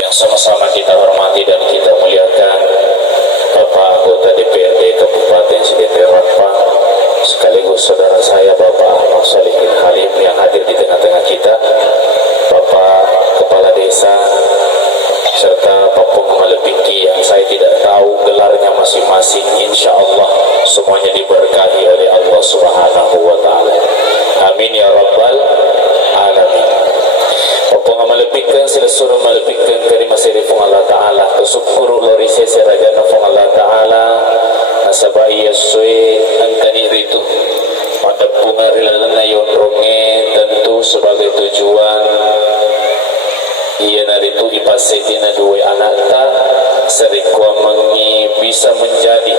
yang sama-sama kita hormati dan kita muliakan Bapak anggota DPRD Kabupaten Sidete Rapang, sekaligus saudara saya Bapak Ahmad Salihin Halim yang hadir di tengah-tengah kita, Bapak Kepala Desa, serta Pak Pengamal Pinki yang saya tidak tahu gelarnya masing-masing. Insya Allah semuanya diberkahi oleh Allah Subhanahu wa Ta'ala. Amin ya Rabbal Alamin. Apa nga malapitkan sila suruh malapitkan karima sila fong Allah Ta'ala kusukuro lorise sa raja na fong Allah Ta'ala nasabay yasoy ang kanirito madagpunga rilalan na yon ronge tentu sebagai tujuan ia narito ipasiti na dua anak ta serikwa mengi bisa menjadi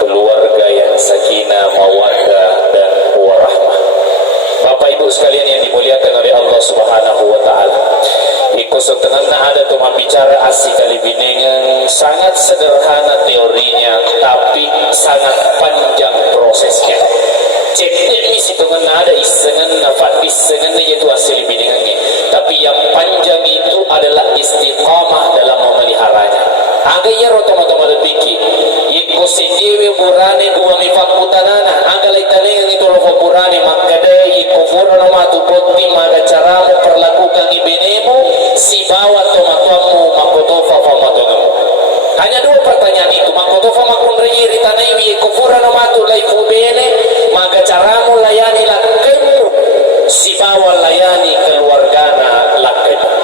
keluarga yang sakinah mawaddah dan warahmah. Bapak Ibu sekalian yang dimuliakan oleh Allah Subhanahu wa Ta'ala, ikut setengah ada tuh bicara asik kali binengan, sangat sederhana teorinya tapi sangat panjang prosesnya. Cek misi tengah ada isengan nafat isengan yaitu asli binengannya, tapi yang panjang itu adalah istiqamah dalam memeliharanya. Agaknya roto-roto lebih ikut sendiri burane dua mifak putanana agalai tanengan itu loh burane makadai ikufur nama tu poti maga caramu perlakukan ibenemu si bawa tomatuamu makotofa famatonamu. Hanya dua pertanyaan itu, makotofa makunri ritanai ikufur nama tu laifu bene maga caramu layani lakukanmu si bawa layani keluargana lakukanmu.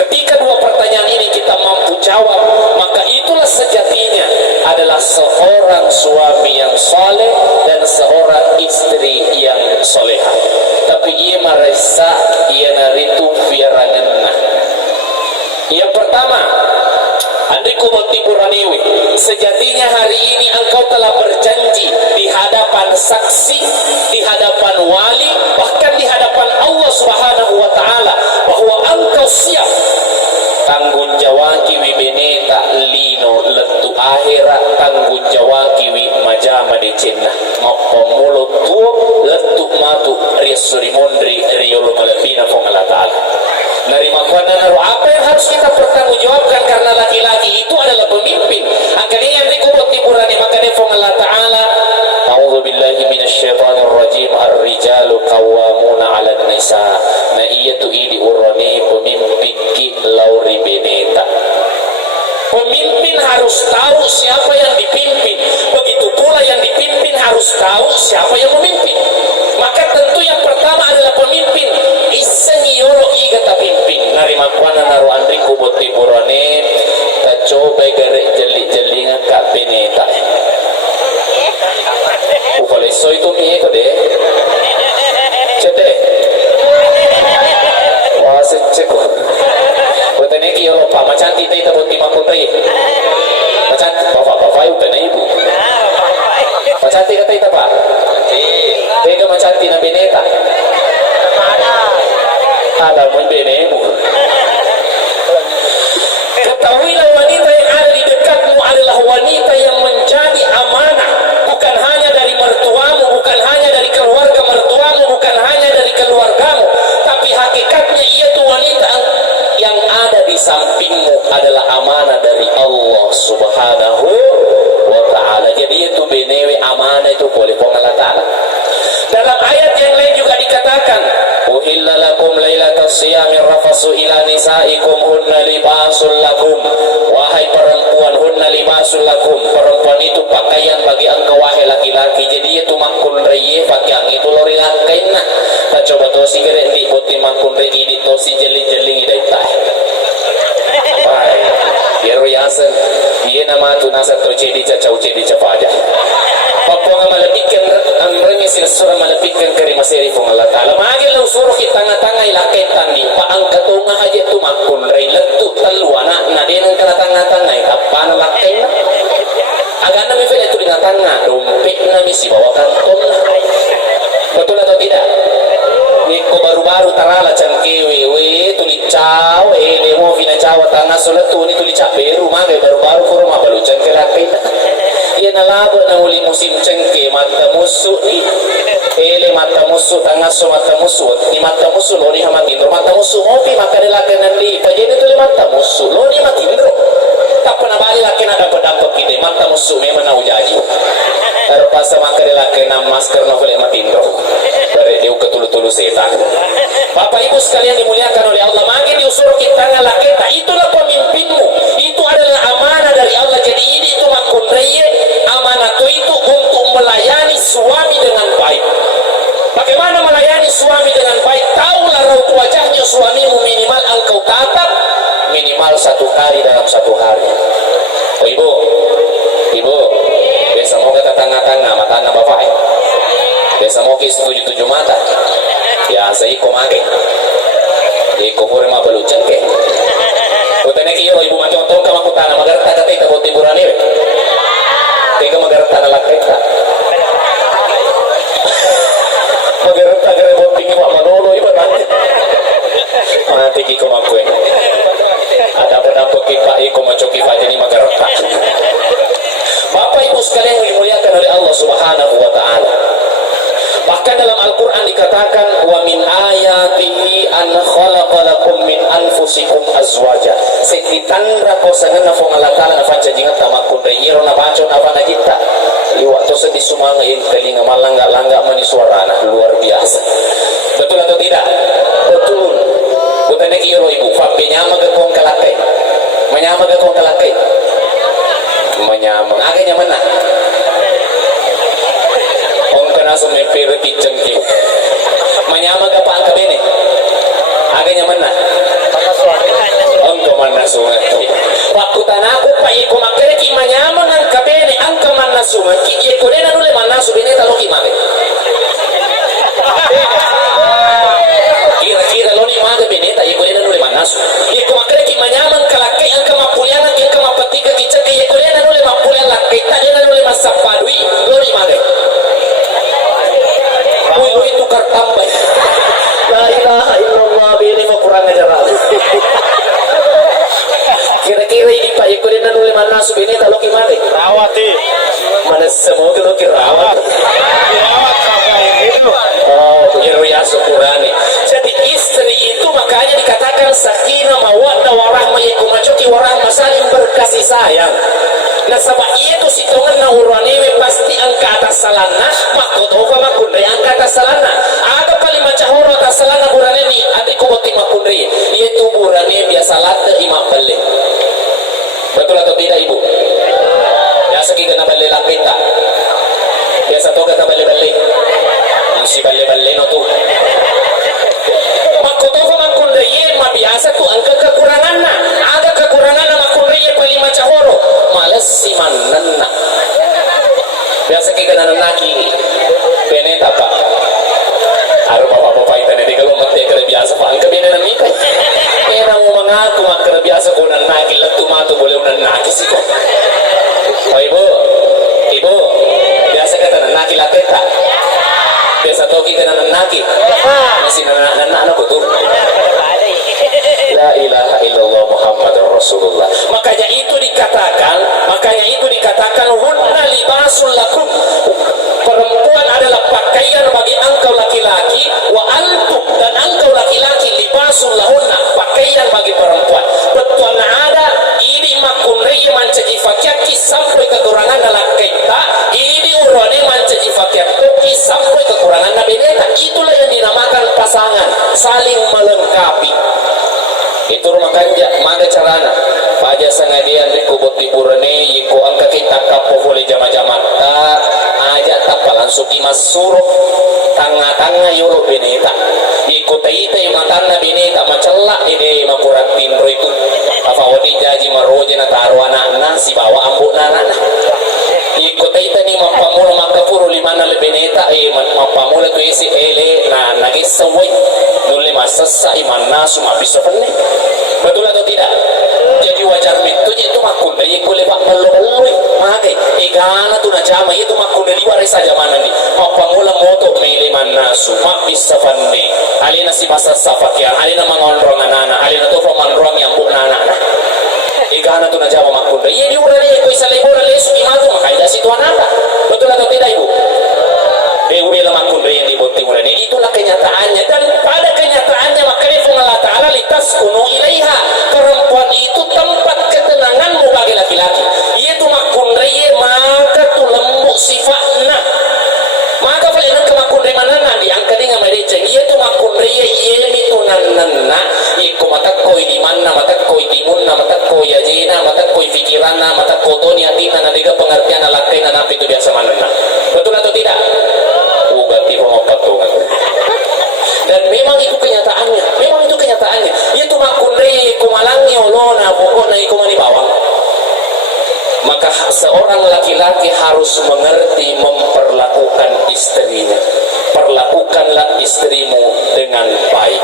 Ketika dua pertanyaan ini kita mampu jawab, maka itulah sejatinya adalah seorang suami yang saleh dan seorang istri yang soleha. Tapi ia merasa ia naritu fiarangenna. Yang pertama, Andriku Motiburaniwi, sejatinya hari ini engkau telah berjanji di hadapan saksi, di hadapan wali, bahkan di hadapan Allah Subhanahu wa Ta'ala bahwa engkau siap tanggung jawab kiwi beneta lino letu akhirat tanggung jawab kiwi majama di cina mau pemulut tuo letu matu riasuri mondri riolo malabina pengala ta'ala narima kuana naru apa yang harus kita pertanggungjawabkan karena laki-laki itu adalah pemimpin. Angkanya yang dikubur tiburan maka dia pengala ta'ala a'udzu billahi minasyaitonir rajim ar-rijalu qawwamuna 'alan nisa na iyatu idi urani pemimpin ki lauri beneta. Pemimpin harus tahu siapa yang dipimpin, begitu pula yang dipimpin harus tahu siapa yang memimpin. Maka tentu yang pertama adalah pemimpin iseng yolo iga ta pimpin narima kuana naru andriku boti burane ta coba gare jeli-jelingan ka beneta. Upale so itu mi ito de cete wah seceko botene ki yolo pa macam tita ita boti makunri macam bapak itu na ibu macam tita ita pa tega macam tina beneta ada mo benemu. Ketahuilah wanita yang ada di dekatmu adalah wanita yang menjadi amanah, bukan hanya dari mertuamu, bukan hanya dari keluarga mertuamu, bukan hanya dari keluargamu, tapi hakikatnya ia itu wanita yang ada di sampingmu adalah amanah dari Allah Subhanahu wa Ta'ala. Jadi itu benewe amanah itu boleh pengalat ta'ala. Dalam ayat yang lain juga dikatakan uhilla lakum lailatas siyami rafasu ila nisaikum hunna libasul lakum. Wahai perempuan, hunna libasul lakum, perempuan itu pakaian bagi engkau wahai laki-laki. Jadi itu makun reye pakaian itu lori lakain nah. Tak coba tosi gere di poti makun reye di tosi jeli-jeli dai tah. Baik. Biar yasen dia nama tu nasa to jadi cacau jadi cepaja. Papua malapitkan ang rengi surah malapitkan kari masiri fong Allah Ta'ala magil lang suruh kita tanga-tanga ilakay tandi paang katunga haja tumakun ray letu taluana na dinang ka tanga-tanga apa na lakay na agak na mifil ito dinatanga rumpik na misi bawa kantong na betul atau tidak ko baru-baru tarala chan kiwi we tulit caw demo vina caw tanga sulat tu ni tulit caw beru maga baru-baru furo mabalucan ke lakay na iya na labo na uli musim cengke mata musuh ni ele mata musuh tangaso mata musuh ni mata musuh lo ni hamatindro mata musuh ngopi maka laki nandi pajene tu mata musuh lo ni matindro tak pernah balik laki na dapat kita mata musuh memang na ujaji terpaksa maka laki na masker na boleh matindro dari dia ketulu-tulu setan. Bapak Ibu sekalian dimuliakan oleh Allah, makin diusur kita laki tak itulah pemimpinmu, itu adalah amanah dari Allah. Jadi ini itu makunreye amanah itu untuk melayani suami dengan baik. Bagaimana melayani suami dengan baik? Taulah raut wajahnya suamimu minimal engkau tatap minimal 1 kali dalam 1 hari. Oh ibu, biasa mau kata tengah-tengah mata anak bapak biasa mau kis 7 mata ya saya komage iko pure mabelucen ke utene kiyo ibu macontoh kama kutana magarta kata ita boti burane tega magarta na laketa magarta gare boti ki manolo iba nanti mati ki komakwe ada pada ki pa iko macoki pa jadi magarta. Bapak Ibu sekalian yang dimuliakan oleh Allah Subhanahu wa taala. Bahkan dalam Al-Qur'an dikatakan wa min ayatihi an khalaqalakum min anfusikum azwaja. Setitandra ko sangana fo malakala na panca jingat tamakun reyero na baco na pana kita. Liwa to sa disumanga in telinga malangga-langga mani suarana luar biasa. Betul atau tidak? Betul. Butane kiyo ibu fa penyama gakong kalakay. Menyama gakong kalakay. Menyamang agaknya mana om kena sumepir kitchen ki menyamang apa angka bene agaknya mana om kemana sumeki waktu tanaku pa iko makere ki menyamang angka bene angka mana sumeki iko dena nule mana subene talo ki mage kira-kira lo ni mage bene ta iko dena nule mana su iko makere ki menyamang kalake angka mapuliana ki angka mapatika ki cake iko dena nule mapuliana kita dena nule masapadui lo ni mage lo itu kartambay la ilaha illallah bene mo kurang ajar kira-kira ini pak iko dena nule mana su bene talo ki mage rawati mana semua lo ki rawat ya syukurani. Jadi istri itu makanya dikatakan sakinah mawaddah warahmah yaitu macoki warahmah saling berkasih sayang. Nah sabab itu sitongan na urani pasti angka atas salana makotofa makundri angka atas salana. Ada kali macahoro atas salana urani ni adiko boti makundri yaitu urani biasa latte imam beli. Betul atau tidak ibu? Ya sekian na beli lakita. Biasa toga ta beli. Si bale-bale no tu makotofa makundriye mabiasa tu angka kekurangan na ada kekurangan na makundriye pali macahoro malas si mananna biasa kika nanaki peneta pa aro bapak-bapak itane di kalau mate kare biasa pa angka bene na mika era mo mangaku makare biasa ko nanaki latu mato boleh nanaki siko ibu biasa kata nanaki lateta biasa toki kena nanaki masih anak ko tuh la ilaha illallah Muhammadur Rasulullah. Makanya itu dikatakan hunna libasul lakum, perempuan adalah pakaian bagi engkau laki-laki, wa antum dan engkau laki-laki libasul lahunna, pakaian bagi perempuan. Betul ada ini makunri mancaji fakyaki sampai kekurangan laki-laki ini urone mancaji fakyaki sampai kekurangan nabineta. Itulah yang dinamakan pasangan saling melengkapi. Itu rumah kanja mana carana paja sangadian di kubut tiburane yiko angka kita kapo boleh jama-jama ta aja tapalan suki masuro tanga-tanga yolo beneta yiko taita matana beneta macella ide makurat timro itu apa wadi jaji maroje na taru anak si bawa ambu nana yiko taita ni mapamula makapuro limana lebeneta mapamula tu isi ele na nagis sawai nule masasa iman nasu mabisa penne. Betul atau tidak? Jadi wajar itu makun dari kulit pak peloi makai igana tu najama itu makun dari waris saja mana ni apa mula moto meleman nasu mabisa penne alina si masa safakian alina mengonrong anak alina tu romandrong yang buk anak igana tu najama makun dari ini urang ni ko isa libur les imatu makai dasi itu apa? Betul atau tidak ibu? Dewi lemah kundri yang dibuat timuran ini, itulah kenyataannya. Dan pada kenyataannya makanya Allah Ta'ala litaskunu ilaiha, perempuan itu tempat ketenanganmu bagi laki-laki. Yaitu makundri maka tu lembut sifatnya, maka paling ke makundri mana nanti angka dengan mereceng. Yaitu makundri yemi tu nanana iku mata koi di mana, mata koi timun, mata koi ajina, mata koi fikirana, mata kotoni atina, nadiga pengertian alakai dan apa itu biasa manana. Betul atau tidak? Berarti pengopatungan. Dan memang itu kenyataannya, memang itu kenyataannya. Itu makundri kumalangi olona pokoknya iku mani bawang. Maka seorang laki-laki harus mengerti memperlakukan istrinya. Perlakukanlah istrimu dengan baik.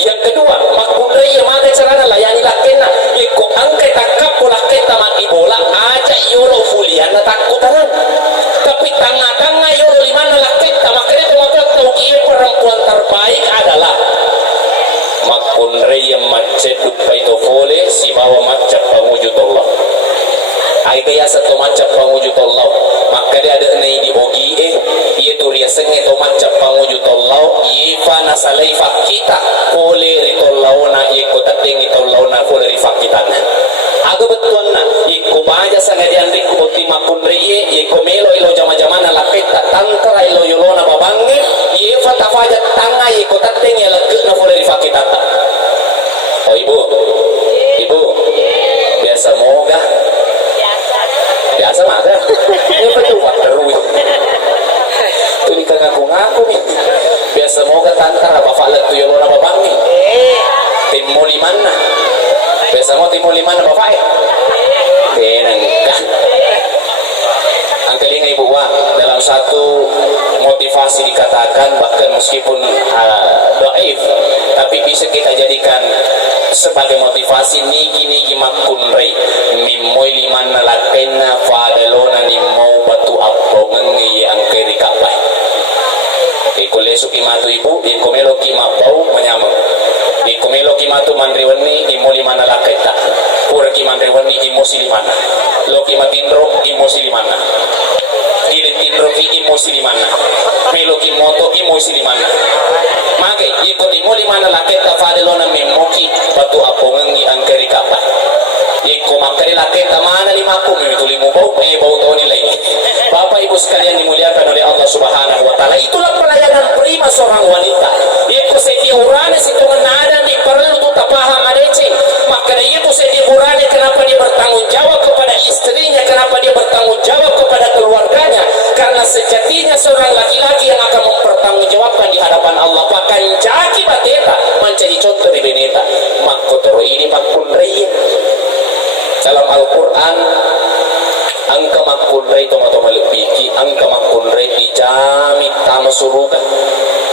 Yang kedua, makundri yang ada caranya layani lakena. Iku angkai takap pula kita mati bola aja yolo fulian takutan. Tapi tengah-tengah yolo limana laketa, makanya teman-teman tahu ia perempuan terbaik adalah makundri yang macet itu boleh si bawa macet pengwujud Allah. Ay kaya sa tumacap pangujud Allah, maka dia ada na ini ogi iya turiasang ito macap pangujud Allah, ifa na salay fakita, kule rito launa, iko tating ito launa, kule rifakita na. Aga betuan na, iko baja sa ngadian rin kuboti makundri iko melo ilo jama-jama na lakita, tantra ilo yulo na babangi, ifa tafaja tanga, iko tating ilagak na kule rifakita ta. O ibu, biasa mo ga? Biasa mah ada. Ini betul Pak Terui. Tuli ka ngaku-ngaku nih. Biasa mau ke tantara bapak tu yang orang bapak nih. Tim mulimana. Biasa mau tim mulimana bapak ya. Denangkan. Angkelinga ibu wah dalam satu motivasi dikatakan bahkan meskipun doaif tapi bisa kita jadikan sebagai motivasi nigi makunrei mimoy liman na lakena fadalona ni mau batu abongan ni ang kiri kapay ikuleso kimatu ibu ikumelo kimapau menyamang ikumelo kimatu mandriwani imo liman na laketa pura kimandriwani imo silimana lo kimatindro imo silimana ilitindro ki imo silimana melo kimoto imo silimana mage ikut imo limana laketa fadalona mimoki batu apongan ni ang kiri kapay iko makari laketa mana limaku memitulimu bau bau tahun nilai Bapak Ibu sekalian dimuliakan oleh Allah Subhanahu wa taala, itulah pelayanan prima seorang wanita. Iko setiap urane situngan nada di perlu tu tapahang adece. Maka itu setiap urane kenapa dia bertanggung jawab kepada istrinya, kenapa dia bertanggung jawab kepada keluarganya? Karena sejatinya seorang laki-laki yang akan mempertanggungjawabkan di hadapan Allah. Bahkan jaki bateta menjadi contoh di beneta. Makotoro ini makundri dalam Al-Quran. Angka makundrai tomat-tomat lebiki, angka makundrai dijamit tama suruga,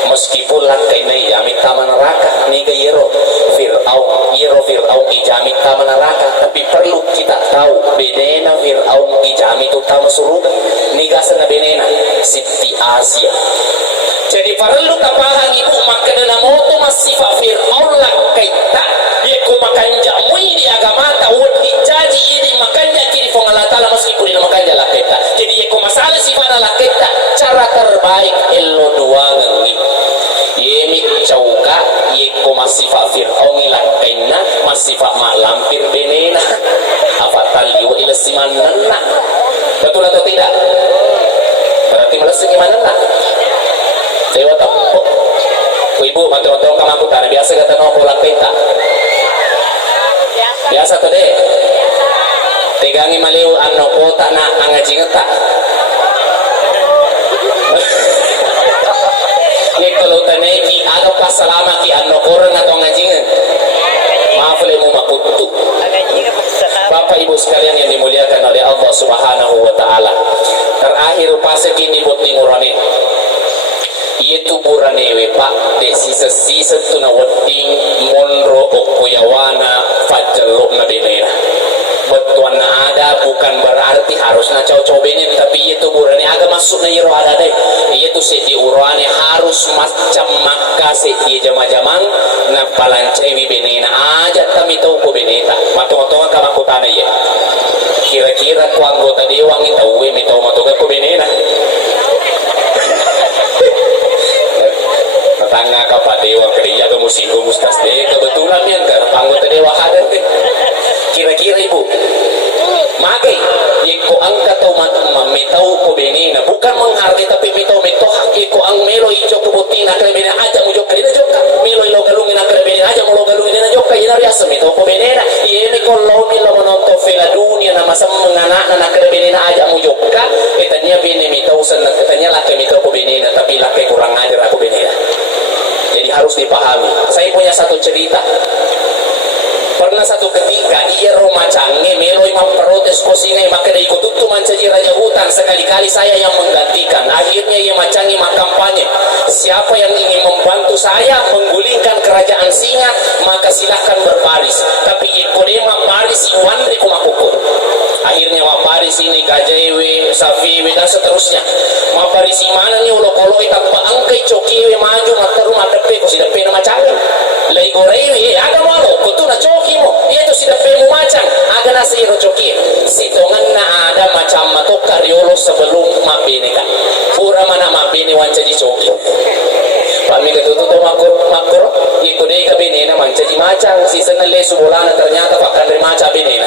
meskipun lakai nai jamit tama neraka, niga yero Fir'aun ijamit tama neraka, tapi perlu kita tahu benena Fir'aun ijamit tama suruga, niga sana benena Siti Asia. Jadi perlu tapahan ibu maka dana moto masifah Fir'aun lakai tak, yaku makan jamui di agama tawud dijaji ini makanya kiri fong Allah Ta'ala meskipun ini makanya laketa. Jadi yaku masalah sifat laketa cara terbaik elo dua ngengi yemi cauka yaku masifah Fir'aun lakaina masifah malampir benena apa tali wa ila simanana. Betul atau tidak? Berarti melesik gimana nak? Dewa tahu. Ibu matang-matang kamu tanah biasa kata no pola peta. Biasa tuh deh. Tegangi maliu ano kota na angajing tak. Ni kalau taneki ada pasalama ki ano korang atau ngajingan. Maaf lemu makutu. Bapak Ibu sekalian yang dimuliakan oleh Allah Subhanahu wa taala. Terakhir pasal kini buat ngurani. Itu buranewe pak de sisa tu na wating monro o kuyawana fajalok na benera. Betuan na ada bukan berarti harus na caw benen tapi itu burane aga masuk na iro ada deh. Itu sedi urane harus macam maka sedi jama-jamang na palancewi benena aja tami tahu ko beneta. Matong-matong kamakutan ya. Kira-kira na ko anggota dewang itaw matugan ko benena. Natanga ka pa dewang kaya ka musiko mustas de kebetulan yan ka anggota dewa hadat kira-kira ibu magay iko ang kataw mamitaw ko benena bukan menghargai tapi mitaw iko ang melo ijo kubuti na krebena aja mo jok kadina jok melo ilo galungin na krebena aja mo lo galungin na jok ina riasa mitaw ko benena iemi ko law ni lo mononto fela dunia na masam mengana na krebena aja mo jok ka etanya bene mitaw san katanya laki mitaw ko benena tapi laki kurang ajar aku benena. Jadi harus dipahami. Saya punya satu cerita. Pernah satu ketika dia Roma canggih meloi memprotes kosingai maka dia ikut tutu mencaci raja hutan sekali-kali saya yang menggantikan. Akhirnya ia macangi kampanye. Siapa yang ingin membantu saya menggulingkan kerajaan singa maka silahkan berbaris. Tapi ikodema baris iwanri kumakukun. Akhirnya waparis ini gajewe, safiwe dan seterusnya. Maparisi mana nih ulo-koloi tanpa angkai cokiwe maju matarum adepe ko sidape na macang. Lai gorewe ada malo ko tu na coki mo. Dia tu sidape mo macang. Aga na siro coki. Sitongan na ada macam mato kariolo sebelum mabene kan. Pura mana mabene wanca di coki. Pami ketutu to makor iko dei ka benena mancaji macang season na lesu bolana ternyata pakan dari maca benena.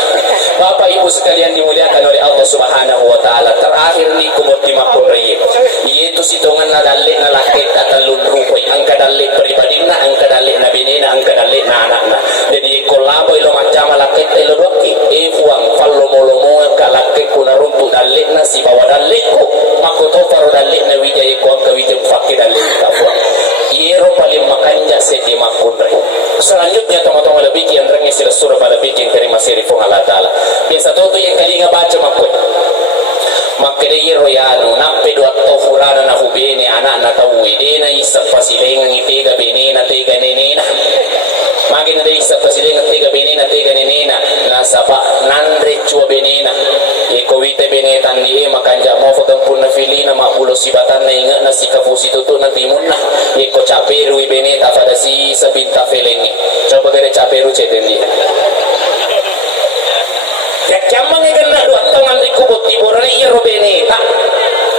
Bapak Ibu sekalian dimuliakan oleh Allah Subhanahu wa taala. Terakhir ni kumot di makon reye. Yaitu sitongan na dalle na lakit at talun rupoy. Ang kadalle pribadi na, ang kadalle na benena, ang kadalle na anak na. Jadi kolabo ilo macam lakit ilo doki. Fuang fallomo-lomo kalakit ko na rumpu dalle na si bawa dalle ko. Makoto paro dalle na wijay ko ang kawijay fakir dalle ka fuang. Iero paling makanya sedi makunre. Selanjutnya teman-teman lebih yang rengi sila surah pada bikin terima sirifong Allah Ta'ala. Biasa toto yang kali nga baca makun. Makede iero yano nape dua tofurana na hubene anak na tawi dena isa pasilengan itega benena tega nenena. Makin ada isa pasilengan tega benena tega nenena na sapa nandre chua benena. Iko wite benetan die makanja mo fogang punna filina mapulo sibatan na ingat na sikapusi tutu na timun na. Iko caperu beneta pada si sabinta felengi. Coba gede caperu ceten dia. Ya kiamang ikan na dua tangan di kubut tiburan iya robeneta.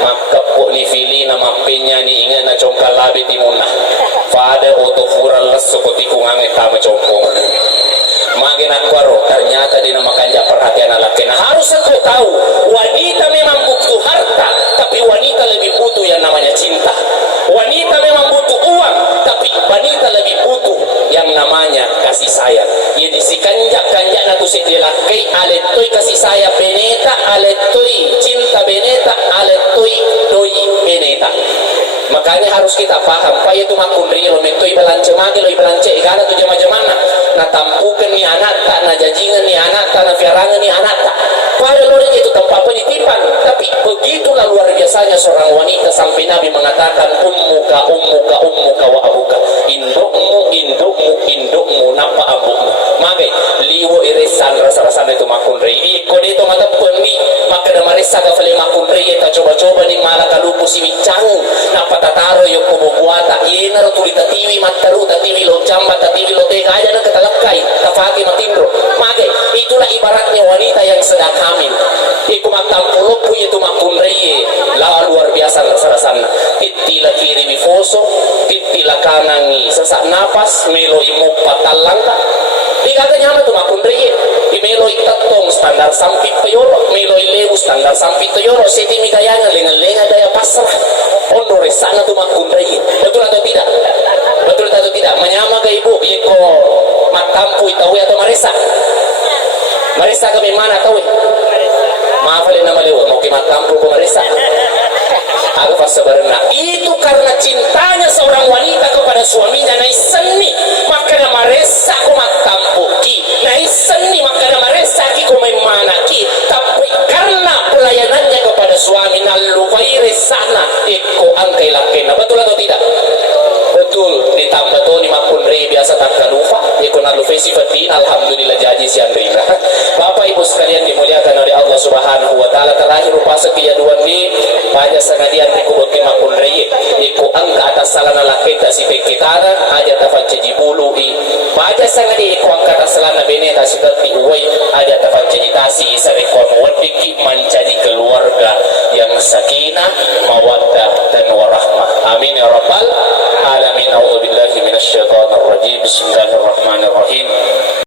Maka po ni filina mapinya ni ingat na congkal labi timun na. Pada oto fural lesu ko tikungang etama congkong. Makin akwaro ternyata dia makanya perhatian laki. Nah harus kau tahu wanita memang butuh harta, tapi wanita lebih butuh yang namanya cinta. Wanita memang butuh uang, tapi wanita lebih butuh yang namanya kasih sayang. Jadi si kanjak na tu si laki aletoi kasih sayang beneta, aletoi cinta beneta, aletoi doi beneta. Makanya harus kita paham, pa itu makundri lo metoi balance magi lo balance igana tu jama-jamana. Na tampukan ni anak tak, na jajingan ni anak tak, na fiarangan ni anak tak. Pada lori itu tempat penitipan. Tapi begitulah luar biasanya seorang wanita sampai Nabi mengatakan ummuka wa abuka. Indukmu napa abumu. Magai liwo irisan rasa-rasana itu makundri. Iko dito mata pendi maka da marisa ka fale makundri eta coba-coba ni mala kalupu si wicang. Napa tataro yo kububuata. Yena ro tulita tiwi mataru tatiwi lo jamba tatiwi lo tega aja na katalakai tafaki matindro. Magai itulah ibaratnya wanita yang sedang hamil. Iku matampulopu itu makundri. La luar biasa rasa-rasana. Titila kiri bifoso, titila kanangi sesak napas melo imu patalang ka. Di katanya apa tu makundri? Di melo itatong standar sampit payoro, melo ilewu standar sampit payoro. Seti mikayangan lengan-lengan daya pasrah. Ondo resana tu makundri. Betul atau tidak? Betul atau tidak? Menyama ke ibu iko matampu itawi atau marisa? Marisa kami mana tahu? Maaf nama lewa mau ke matampu ke marisa. Aku sebenarnya itu karena cintanya seorang wanita kepada suaminya naiseni maka nama resa ko matampuki naiseni maka nama resa ki ko memanaki tapi karena pelayanannya kepada suami nalukai resana iko angkai lakena. Betul atau tidak? Betul. Ditambah tuh ni makun re biasa tak lupa iko nalupai sifatin alhamdulillah jaji si Andrina. Bapak Ibu sekalian dimuliakan oleh Allah Subhanahu wa taala. Terakhir rupa sekiaduan ni pada sangadian ikut ke makun reye iku angka atas salana laketa si pekitana aja tafan ceji bulu i pada sangadi iku angka atas salana beneta si tati uwai aja tafan ceji memfasilitasi Sarikon Wadiki menjadi keluarga yang sakinah, mawaddah dan warahmah. Amin ya rabbal alamin. A'udzubillahi minasyaitonir rajim. Bismillahirrahmanirrahim.